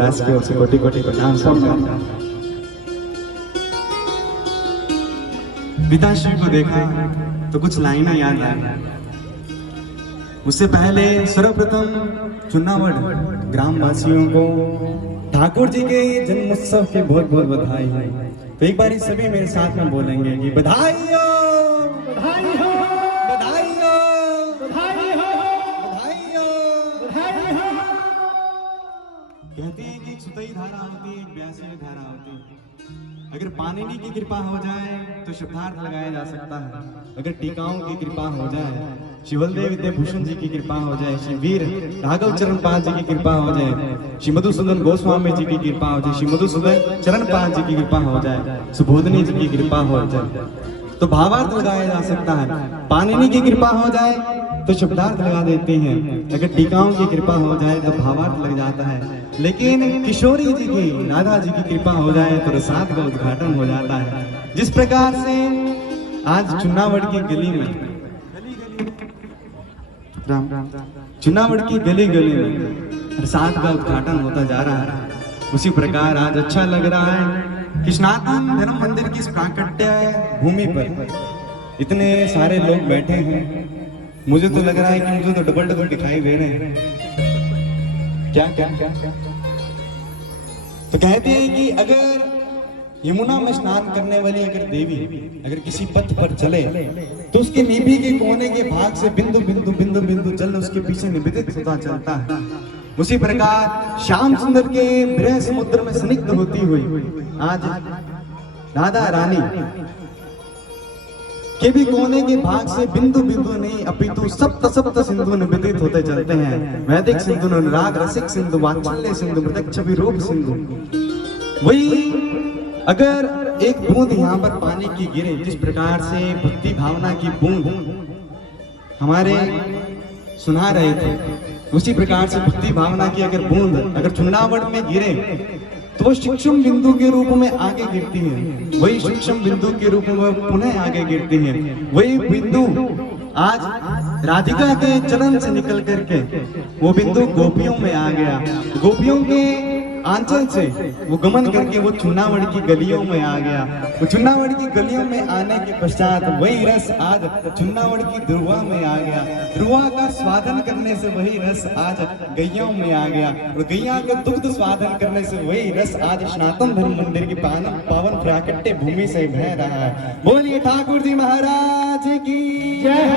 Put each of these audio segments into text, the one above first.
दास की ओर से कोटि कोटि प्रणाम सबका। पिताश्री को देखा तो कुछ लाइनें याद आई। उससे पहले सर्वप्रथम चुनावड़ ग्रामवासियों को ठाकुर जी के जन्मोत्सव की बहुत बहुत बधाई है। तो एक बार सभी मेरे साथ में बोलेंगे कि बधाई हो, बधाई हो, बधाई हो, बधाई हो, बधाई हो, बधाई हो। कहते हैं कि एक सुतई धारा होती है, एक ब्यासी धारा होती है। अगर पाणिनि की कृपा हो जाए तो शब्दार्थ लगाया जा सकता है। अगर टीकाओं की कृपा हो जाए, श्री बलदेव विद्याभूषण जी की कृपा हो जाए, श्री वीर राघव चरण पाल जी की कृपा हो जाए, श्री मधुसूदन गोस्वामी जी की कृपा हो जाए, श्री मधुसूदन चरण पाल जी की कृपा हो जाए, सुबोधनी जी की कृपा हो जाए तो भावार्थ लगाया जा सकता है। पाणिनि की कृपा हो जाए तो शब्दार्थ लगा देते हैं। अगर टीकाओं की कृपा हो जाए तो भावार्थ लग जाता है। लेकिन किशोरी जी की, राधा जी की कृपा हो जाए तो रसात का उद्घाटन हो जाता है। जिस प्रकार से आज चुनावड़ की गली में चुनावड़ की गली गली में रसात का उद्घाटन होता जा रहा है, उसी प्रकार आज अच्छा लग रहा है कि सनातन धर्म मंदिर की इस प्राकट्य भूमि पर इतने सारे लोग बैठे हैं। मुझे तो लग रहा है कि मुझे तो डबल डबल दिखाई दे रहे हैं। क्या क्या क्या क्या तो कहते हैं कि अगर यमुना में स्नान करने वाली अगर देवी अगर किसी पथ पर चले तो उसके निभि के कोने के भाग से बिंदु बिंदु बिंदु बिंदु जल उसके पीछे निवेदित होता चलता है। उसी प्रकार श्याम सुंदर के विरह समुद्र में स्निग्ध होती हुई आज राधा रानी के भी कोने के भाग से बिंदु बिंदु नहीं अपितु सप्त सप्त सिंधु निवेदित होते चलते हैं। वैदिक सिंधु, अनुराग रसिक सिंधु, वात्सल्य सिंधु, मृतक छवि रूप सिंधु। वही अगर एक बूंद यहाँ पर पानी की गिरे, जिस प्रकार से भक्ति भावना की बूंद हमारे सुना रहे थे, उसी प्रकार से भक्ति भावना की अगर बूंद अगर चुनावड़ में गिरे तो वो सूक्ष्म बिंदु के रूप में आगे गिरती है। वही सूक्ष्म बिंदु के रूप में पुनः आगे गिरती है। वही बिंदु आज राधिका के चरण से निकल करके वो बिंदु गोपियों में आ गया। गोपियों के आंचल से वो गमन करके वो चुनावड़ की गलियों में आ गया। वो चुनावड़ की गलियों में आने के पश्चात वही रस आज चुनावड़ की ध्रुवा में आ गया। ध्रुवा का स्वादन करने से वही रस आज गैयाओं में आ गया और गैया का दुग्ध स्वादन करने से वही रस आज सनातन धर्म मंदिर की पावन प्राकट्य भूमि से बह रहा है। बोलिए ठाकुर जी महाराज की जय।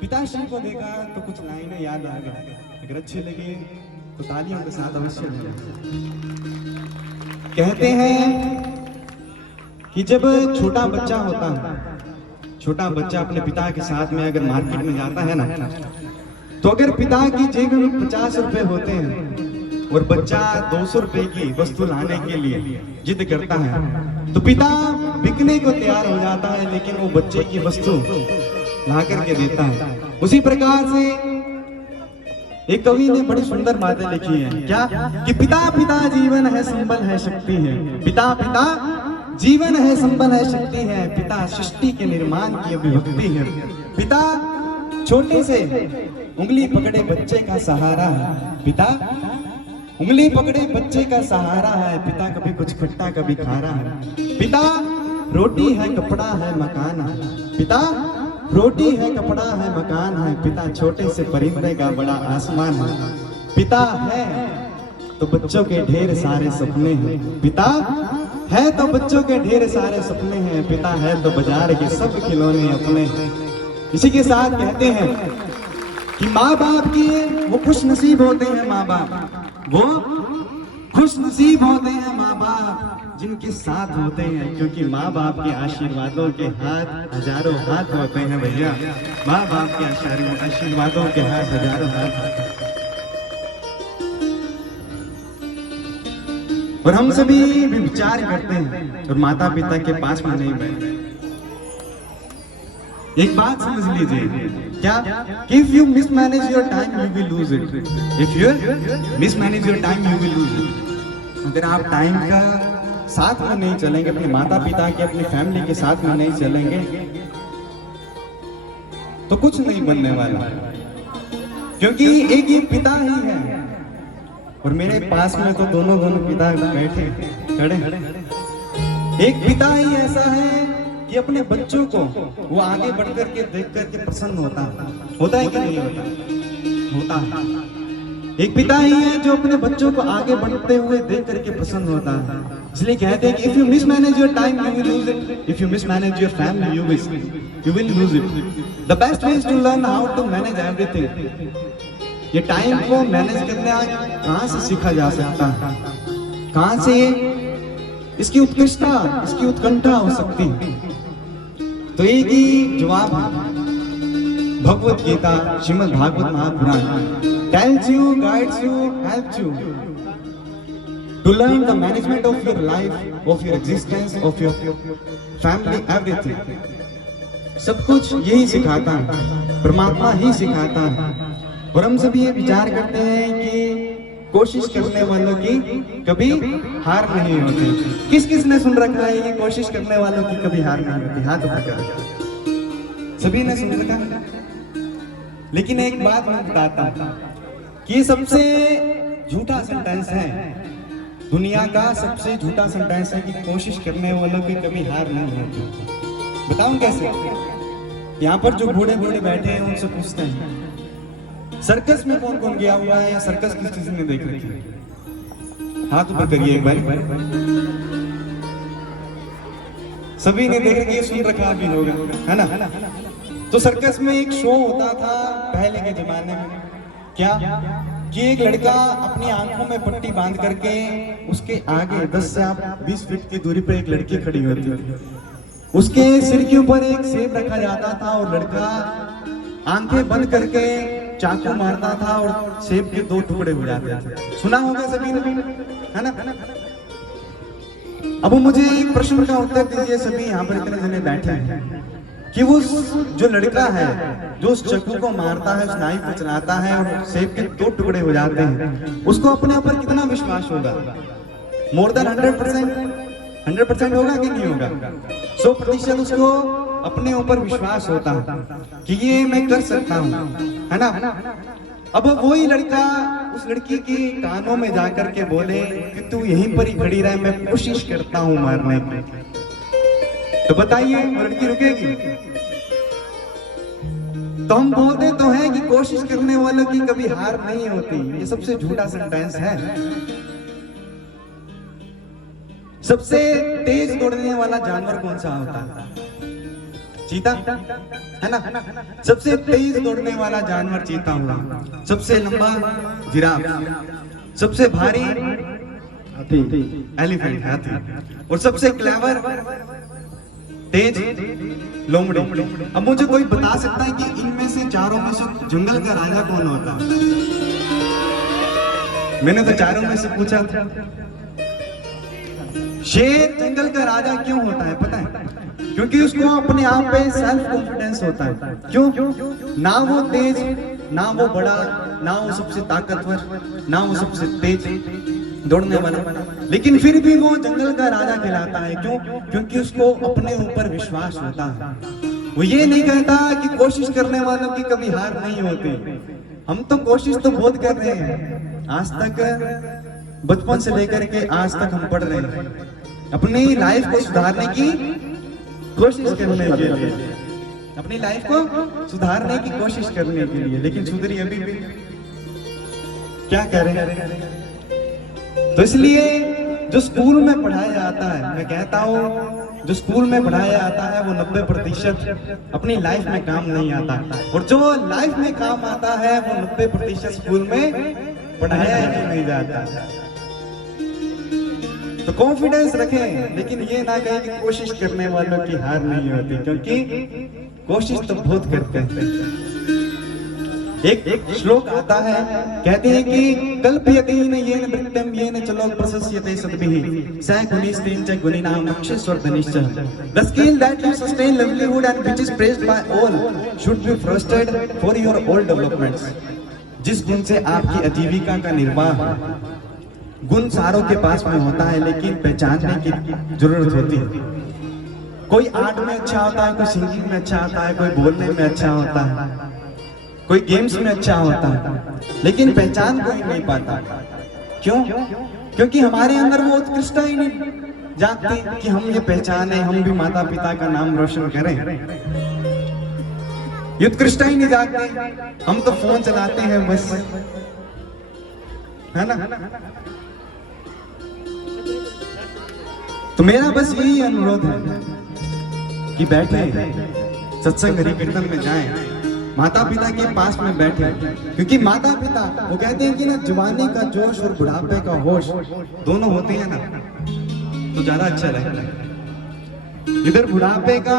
पिताश्री को देखा तो कुछ लाइनें याद आ गई। अगर अच्छी लगे तो तालियों के साथ अवश्य लें। कहते हैं कि जब छोटा बच्चा होता है, छोटा बच्चा अपने पिता के साथ में अगर मार्केट में जाता है ना, तो अगर पिता की जेब में 50 रुपए होते हैं और बच्चा 200 रुपए की वस्तु लाने के लिए जिद करता है तो पिता बिकने को तैयार हो जाता है, लेकिन वो बच्चे की वस्तु ला करके देता है। उसी प्रकार से एक कवि ने बड़ी सुंदर बातें लिखी हैं। क्या कि पिता पिता जीवन है संबल है शक्ति है। पिता पिता जीवन है संबल है शक्ति है। पिता सृष्टि के निर्माण की अभिव्यक्ति है। पिता छोटे से उंगली पकड़े बच्चे का सहारा है। पिता उंगली पकड़े बच्चे का सहारा है। पिता कभी कुछ खट्टा कभी खारा है। पिता रोटी है कपड़ा है मकान है। पिता रोटी है कपड़ा है मकान है। पिता छोटे से परिंदे का बड़ा आसमान है। पिता है तो बच्चों के ढेर सारे सपने हैं। पिता है तो बच्चों के ढेर सारे सपने हैं। पिता है तो बाजार के सब खिलौने अपने हैं। इसी के साथ कहते हैं कि माँ बाप की वो खुश नसीब होते हैं। माँ बाप वो खुश नसीब होते हैं माँ बाप जिनके साथ होते हैं, क्योंकि माँ बाप के आशीर्वादों के हाथ हजारों हाथ होते हैं। भैया माँ बाप के आशीर्वादों के हाथ हजारों हाथ। और हम सभी भी विचार करते हैं और माता पिता के पास में नहीं बैठते। एक बात समझ लीजिए, क्या if you mismanage your time you will lose it. If you mismanage your time you will lose it. अगर आप टाइम का साथ में नहीं चलेंगे, अपने माता पिता के अपनी फैमिली के साथ में नहीं चलेंगे तो कुछ नहीं बनने वाला। क्योंकि एक ये पिता ही है और मेरे पास में तो दोनों पिता बैठे खड़े। एक पिता ही ऐसा है कि अपने बच्चों को वो आगे बढ़ करके देख करके प्रसन्न होता है कि नहीं होता है। एक पिता ही है जो अपने बच्चों को आगे बढ़ते हुए देख करके प्रसन्न होता है। इसलिए कहते हैं कि if you mismanage your time you will lose it, if you mismanage your family you will lose it. The best way is to learn how to manage everything. ये टाइम को मैनेज करना कहाँ से सीखा जा सकता है, कहाँ से इसकी उत्कृष्टता, इसकी उत्कंठा हो सकती है? तो एक ही जवाब Bhagavad Gita, Shrimad Bhagavat Mahapuran tells you, guides you, helps you to learn the management of your life, of your existence, of your family, everything. सब कुछ यही सिखाता है, परमात्मा ही सिखाता है। और हम सभी ये विचार करते हैं कि कोशिश करने वालों की कभी हार नहीं होती। किस किस ने सुन रखा है कि कोशिश करने वालों की कभी हार नहीं होती? हाथ उठाकर सभी ने सुन रखा है। लेकिन एक बात मैं बताता हूं कि ये सबसे झूठा सेंटेंस है, दुनिया का सबसे झूठा सेंटेंस है कि कोशिश करने वालों की कभी हार नहीं होती। बताऊं कैसे? यहाँ पर जो बूढ़े बूढ़े बैठे हैं उनसे पूछते हैं सर्कस में कौन कौन गया हुआ है या सर्कस किस चीज ने देख रखी है? हाथ ऊपर करिए एक बार। सभी ने देख रखी है, सुन रखा भी होगा, है ना? तो सर्कस में एक शो होता था पहले के जमाने में, क्या कि एक लड़का अपनी आंखों में पट्टी बांध करके उसके आगे 10 से 20 फीट की दूरी पर एक लड़की खड़ी होती थी। उसके सिर के ऊपर एक सेब रखा जाता था और लड़का आंखें बंद करके चाकू मारता था और सेब के 2 टुकड़े हो जाते थे। सुना होगा सभी ने, है ना? अब मुझे एक प्रश्न का उत्तर दीजिए सभी यहाँ पर इतने जने बैठे हैं कि वो जो लड़का है जो उस चाकू को मारता है, उस नाइफ को चलाता है और सेब के 2 टुकड़े हो जाते हैं, उसको अपने ऊपर कितना विश्वास होगा? मोर देन 100% होगा कि नहीं होगा? 100% उसको अपने ऊपर विश्वास होता है कि ये मैं कर सकता हूँ, है ना? अब वही लड़का उस लड़की के कानों में जाकर के बोले कि तू यहीं पर ही खड़ी रहे, मैं कोशिश करता हूँ मारने की, तो बताइए वो लड़की रुकेगी? तो हम बोलते तो हैं कि कोशिश करने वालों की कभी हार नहीं होती। ये सबसे झूठा सेंटेंस है। सबसे तेज दौड़ने वाला जानवर कौन सा होता है? चीता, है ना? सबसे तेज दौड़ने वाला जानवर चीता हुआ। सबसे लंबा जिराफ, सबसे भारी हाथी, एलिफेंट, हाथी, और सबसे क्लेवर तेज लोमड़ी। अब मुझे कोई बता सकता है कि इनमें से चारों में से जंगल का राजा कौन होता है? मैंने तो चारों में से पूछा था। शेर जंगल का राजा क्यों होता है पता है? क्योंकि उसको अपने आप पे सेल्फ कॉन्फिडेंस होता है। क्यों? ना वो तेज, ना वो बड़ा, ना वो सबसे ताकतवर, ना वो सबसे तेज दौड़ने वाला, लेकिन फिर भी वो जंगल का राजा कहलाता है। क्यों? क्योंकि उसको अपने ऊपर विश्वास होता है। वो ये नहीं कहता कि कोशिश करने वालों की कभी हार नहीं होती। हम तो कोशिश तो बहुत कर रहे हैं, आज तक बचपन से लेकर के आज तक हम पढ़ रहे हैं अपनी लाइफ को सुधारने की कोशिश करने के लिए, अपनी लाइफ को सुधारने की कोशिश करने के लिए, लेकिन सुधरी अभी भी क्या करें? तो इसलिए जो स्कूल में पढ़ाया जाता है, मैं कहता हूँ जो स्कूल में पढ़ाया जाता है वो 90% अपनी लाइफ में काम नहीं आता, और जो लाइफ में काम आता है वो 90% स्कूल में पढ़ाया ही नहीं जाता। तो कॉन्फिडेंस रखें, लेकिन ये ना कहें कि कोशिश करने वालों की हार नहीं होती, क्योंकि कोशिश तो बहुत करते हैं। एक श्लोक आता है, कहते हैं कि कल्पयतेन येन वृत्तम येन च लोक प्रशस्यते सद्भिः स गुणिस्तेन च गुणिनाम मोक्षेश्वर्धनिश्च। The skill that you sustain livelihood and which is praised by all should be fostered for your all developments। जिस गुण से आपकी आजीविका का निर्वाह, गुण सारों के पास में होता है, लेकिन पहचानने की जरूरत होती है। कोई आर्ट में अच्छा होता है, कोई सिंगिंग में अच्छा होता है, कोई बोलने में अच्छा होता है, कोई गेम्स में अच्छा होता है, लेकिन पहचान कोई नहीं पाता। क्यों? क्योंकि हमारे अंदर वो उत्कृष्टता ही नहीं जागती कि हम ये पहचाने, हम भी माता पिता का नाम रोशन करें। ये उत्कृष्टता ही नहीं जागती, हम तो फोन चलाते हैं बस, है ना? तो मेरा बस यही अनुरोध है कि बैठे सत्संग हरि कीर्तन में जाएं, माता पिता के पास में बैठे, क्योंकि माता पिता वो कहते हैं कि ना जवानी का जोश और बुढ़ापे का होश दोनों होते हैं ना तो ज्यादा अच्छा लगता है। इधर बुढ़ापे का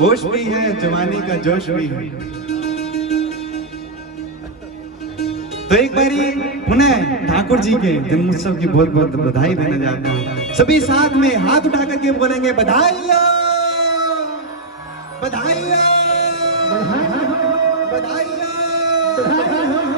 होश भी है, जवानी का जोश भी है। तो एक बारी पुनः ठाकुर जी के जन्मोत्सव की बहुत बहुत बधाई देने जाता हूँ। सभी साथ में हाथ उठा करके बोलेंगे बधाई बधाई बधाई बधाई।